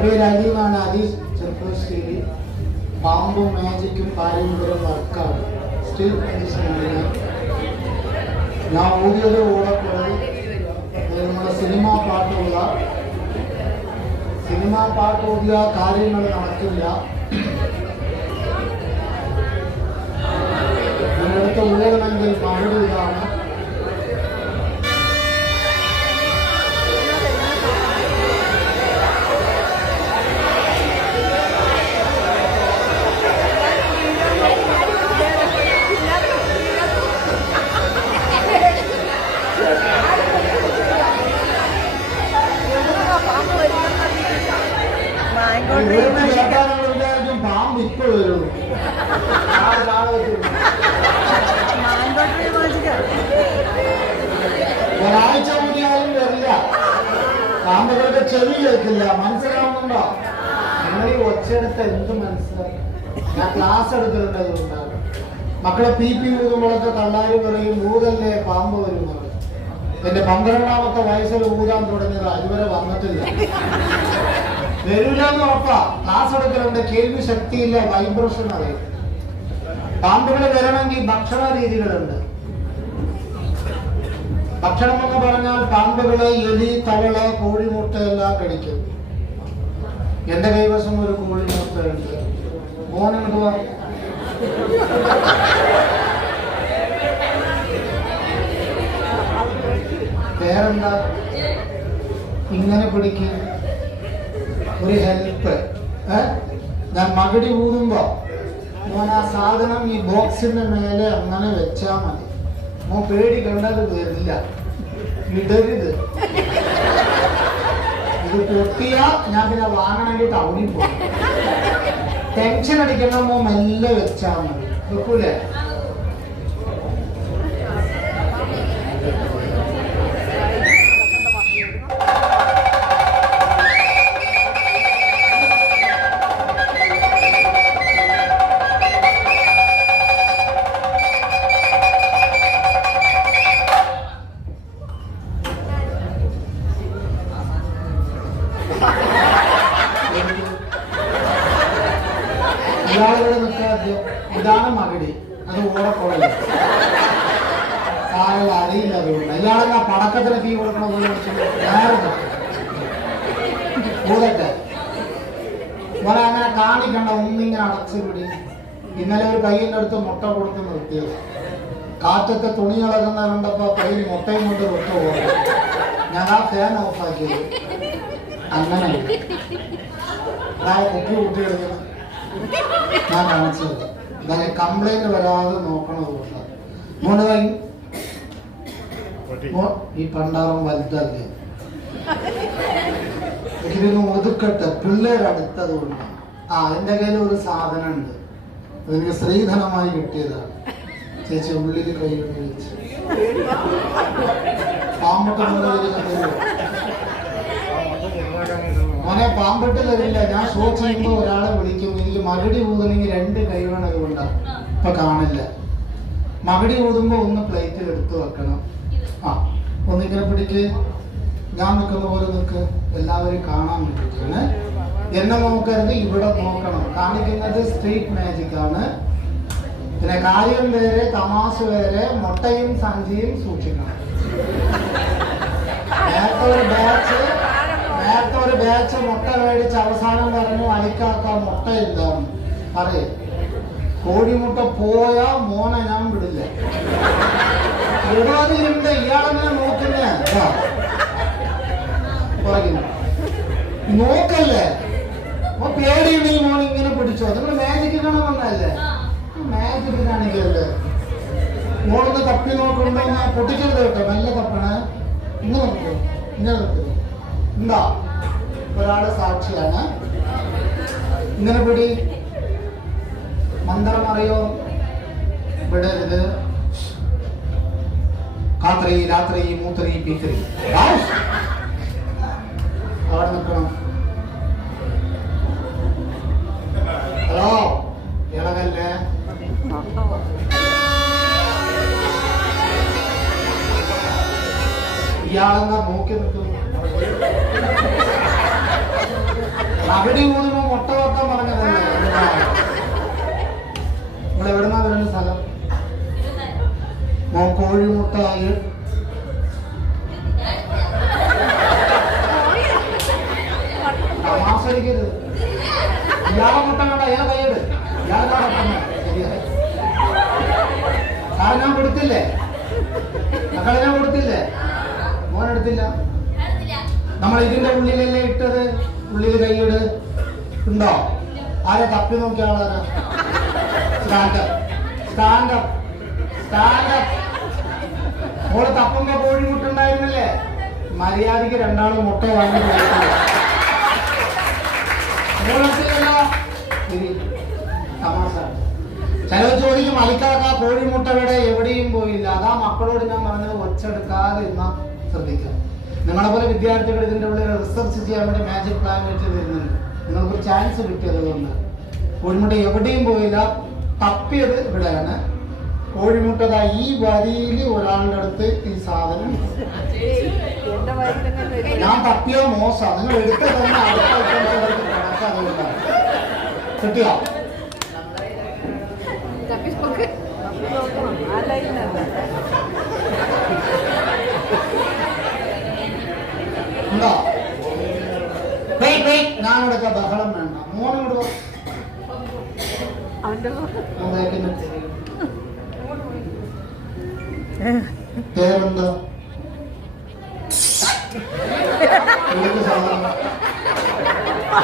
എന്റെ അലീമാണ് അലീസ് ചെറുപ്പശ്ശേരി പാമ്പും മാജിക്കും പാരമ്പര്യം വർക്കാണ്. സ്റ്റിൽ ഞാൻ ഓടിയത് ഇത് നമ്മുടെ സിനിമാ പാട്ടുള്ള സിനിമാ പാട്ട് ഓടിയ കാര്യങ്ങൾ നടക്കില്ല. നിങ്ങളുടെ ഊതണമെങ്കിൽ മറുപടി ചെവി കേൾക്കില്ല മനസ്സിലാവുന്നുണ്ടോ? നിങ്ങൾ ഈ ഒച്ചയെടുത്ത എന്ത് ഞാൻ ക്ലാസ് എടുത്തിട്ടുണ്ട് അതുകൊണ്ടാണ് മക്കളെ പി പി ഊതുമ്പോഴൊക്കെ തള്ളാരി പറയും ഊതല്ലേ പാമ്പ് വരും. എന്റെ പന്ത്രണ്ടാമത്തെ വയസ്സിൽ ഊതാൻ തുടങ്ങിയത് അതുവരെ വന്നിട്ടില്ല. എന്ന് ഉറപ്പാ. ക്ലാസ് എടുക്കലുണ്ട്. കേൾവി ശക്തിയില്ല വൈബ്രേഷൻ അറിയും. പാമ്പുകൾ വരണമെങ്കിൽ ഭക്ഷണ രീതികളുണ്ട് ഭക്ഷണം എന്ന് പറഞ്ഞാൽ പാമ്പുകൾ എലി തവള കോഴിമുട്ട എല്ലാം കഴിക്കും എന്റെ കൈവശം ഒരു കോഴിമുട്ട ഉണ്ട്. എന്തുവാ? പേരെന്താ? ഇങ്ങനെ പിടിക്കും. ഒരു ഹെൽപ്പ്. ഞാൻ മകടി ഊതുമ്പോ മോൻ ആ സാധനം ഈ ബോക്സിന്റെ മേലെ അങ്ങനെ വെച്ചാ മതി. മോൻ പേടി കണ്ടാൽ വരില്ല ഇടരുത്. ഇത് പൊട്ടിയാ ഞാൻ പിന്നെ വാങ്ങണമെങ്കിൽ ടൗണിൽ പോകും ടെൻഷൻ അടിക്കണ്ട മോ മെല്ലെ വെച്ചാൽ മതി. വെക്കൂലേ? അറിയില്ല അതുകൊണ്ട്. ഇയാളെന്നാ പടക്കത്തിന് ഫീ കൊടുക്കണ. ഊതട്ടെ മോനെ അങ്ങനെ കാണിക്കണ്ട ഒന്നിങ്ങനെ അടച്ചു പിടി. ഇന്നലെ ഒരു കയ്യിന്റെ അടുത്ത് മുട്ട കൊടുത്ത് നിർത്തിയത് കാറ്റത്തെ തുണി ഇളകുന്ന കണ്ടപ്പോ കയ്യിൽ മുട്ടയും കൊണ്ട് വിട്ടു പോകും ഞാൻ ആ ഫാൻ ഓഫാക്കിയത് അങ്ങനെ കുപ്പി കുട്ടി എടുക്കുന്നു ഞാൻ കാണിച്ചത്. ഇതായി കംപ്ലൈന്റ് വരാതെ നോക്കണത് കൊണ്ട് മോനെ മോ- ഈ പണ്ടാറം വലുതല്ലേ? ഒതുക്കട്ടെ. പിള്ളേർ അടുത്തത് കൊണ്ട് ആ എന്റെ കയ്യിൽ ഒരു സാധനം ഉണ്ട് അതെനിക്ക് സ്ത്രീധനമായി കിട്ടിയതാണ്. ചേച്ചി ഉള്ളിൽ കൈകൊണ്ട് വെച്ച്. മോനെ പാമ്പിട്ട് തരില്ല ഞാൻ ഷോ ഒരാളെ വിളിക്കും. എനിക്ക് മകടി ഊതണമെങ്കിൽ രണ്ട് കൈ വേണം അതുകൊണ്ടാണ് ഇപ്പൊ കാണില്ല. മകടി ഊതുമ്പോ ഒന്ന് പ്ലേറ്റിൽ എടുത്തു വെക്കണം. ആ ഒന്നിങ്ങനെ പിടിക്ക്. ഞാൻ നിൽക്കുന്ന പോലെ നിൽക്ക്. എല്ലാവരും കാണാൻ വേണ്ടിയിട്ടാണ്. എന്നെ നോക്കരുത് ഇവിടെ നോക്കണം. കാണിക്കുന്നത് സ്ട്രീറ്റ് മാജിക് ആണ്. പിന്നെ കാര്യം വേറെ തമാശ വേറെ മുട്ടയും സഞ്ചിയും സൂക്ഷിക്കണം. ഒരു ബാച്ച് മുട്ട മേടിച്ച് അവസാനം പറഞ്ഞു അലിക്കാക്ക മുട്ട ഇല്ലാന്ന്. പറയേ. കോഴിമുട്ട പോയാ മോനെ ഞാൻ വിടില്ല. വിടാതിരുണ്ട് ഇയാളെങ്ങനെ നോക്കുന്നേ. നോക്കല്ലേ? അപ്പൊ പേടിയുണ്ടെങ്കിൽ മോൻ ഇങ്ങനെ പിടിച്ചോ? നിങ്ങൾ മാജിക് കാണാൻ വന്നല്ലേ മാജിക് കാണിക്കല്ലേ മോളൊന്ന് തപ്പി നോക്കണ്ടോ ഞാൻ പൊട്ടിക്കരുത് കേട്ടോ. നല്ല തപ്പണേ. ഇന്ന് നോക്കൂ ഇങ്ങനെ നോക്കൂ എന്താ? ഒരാളെ സാക്ഷിയാണ്. ഇങ്ങനെ പിടി. മന്ത്രം അറിയോ? വിടരുത്. കാത്രി രാത്രി മൂത്രി പീത്രി. അവിടെ നിൽക്കണം. ഹലോ ഇളകല്ലേ? ഇയാളെന്നാ നോക്കി നിൽക്കുന്നു? അവിടെ ഊതുമ്പോ മുട്ട വെക്കാൻ പറഞ്ഞതല്ലേ? ഇവിടെ എവിടുന്നാ വരുന്ന സ്ഥലം? മോൻ കോഴിമുട്ട ഈ- തമാശ അടിക്കരുത്. ഇയാളെ മുട്ട വേണ്ട അയാളെ കൈയ്യട് ഇയാളെ സാറ് ഞാൻ കൊടുത്തില്ലേ? മക്കളെ ഞാൻ കൊടുത്തില്ലേ? മോനെടുത്തില്ല നമ്മൾ ഇതിന്റെ ഉള്ളിലല്ലേ ഇട്ടത്? ഉള്ളിൽ കൈയിട് ഉണ്ടോ? ആരെ തപ്പി നോക്കിയ ആളാരാ stand up stand up stand up മോൾ തപ്പുമ്പോ കോഴിമുട്ടുണ്ടായിരുന്നില്ലേ? മര്യാദയ്ക്ക് രണ്ടാളും മുട്ട വാങ്ങി ചില ചോദിക്കും അലിക്കാക്ക കോഴിമുട്ട ഇവിടെ എവിടെയും പോയില്ല. അതാ മക്കളോട് ഞാൻ പറഞ്ഞത് ഒച്ചെടുക്കാതെ ഇന്ന ശ്രദ്ധിക്കാം നിങ്ങളെ പോലെ വിദ്യാർത്ഥികൾ ഇതിന്റെ ഉള്ളിൽ റിസർച്ച് ചെയ്യാൻ വേണ്ടി മാജിക് പ്ലാനറ്റ് വരുന്നുണ്ട്. നിങ്ങൾക്ക് ചാൻസ് കിട്ടിയത് കൊണ്ട്. കോഴിമുട്ട എവിടെയും പോയില്ല. തപ്പിയത് ഇവിടെയാണ്. കോഴിമുട്ട ദാ ഈ വരിയിൽ ഒരാളുടെ അടുത്ത് ഈ സാധനം. ഞാൻ തപ്പിയ മോശ? നിങ്ങൾ എടുത്ത് തന്നെ അടുത്ത. കിട്ടിയോ? ഉണ്ടോ? ഞാനിവിടെ ബഹളം വേണ്ട. മോനോട് അവന്റെ പേരെന്താ ഇവിടുത്തെ സാധനം ആ,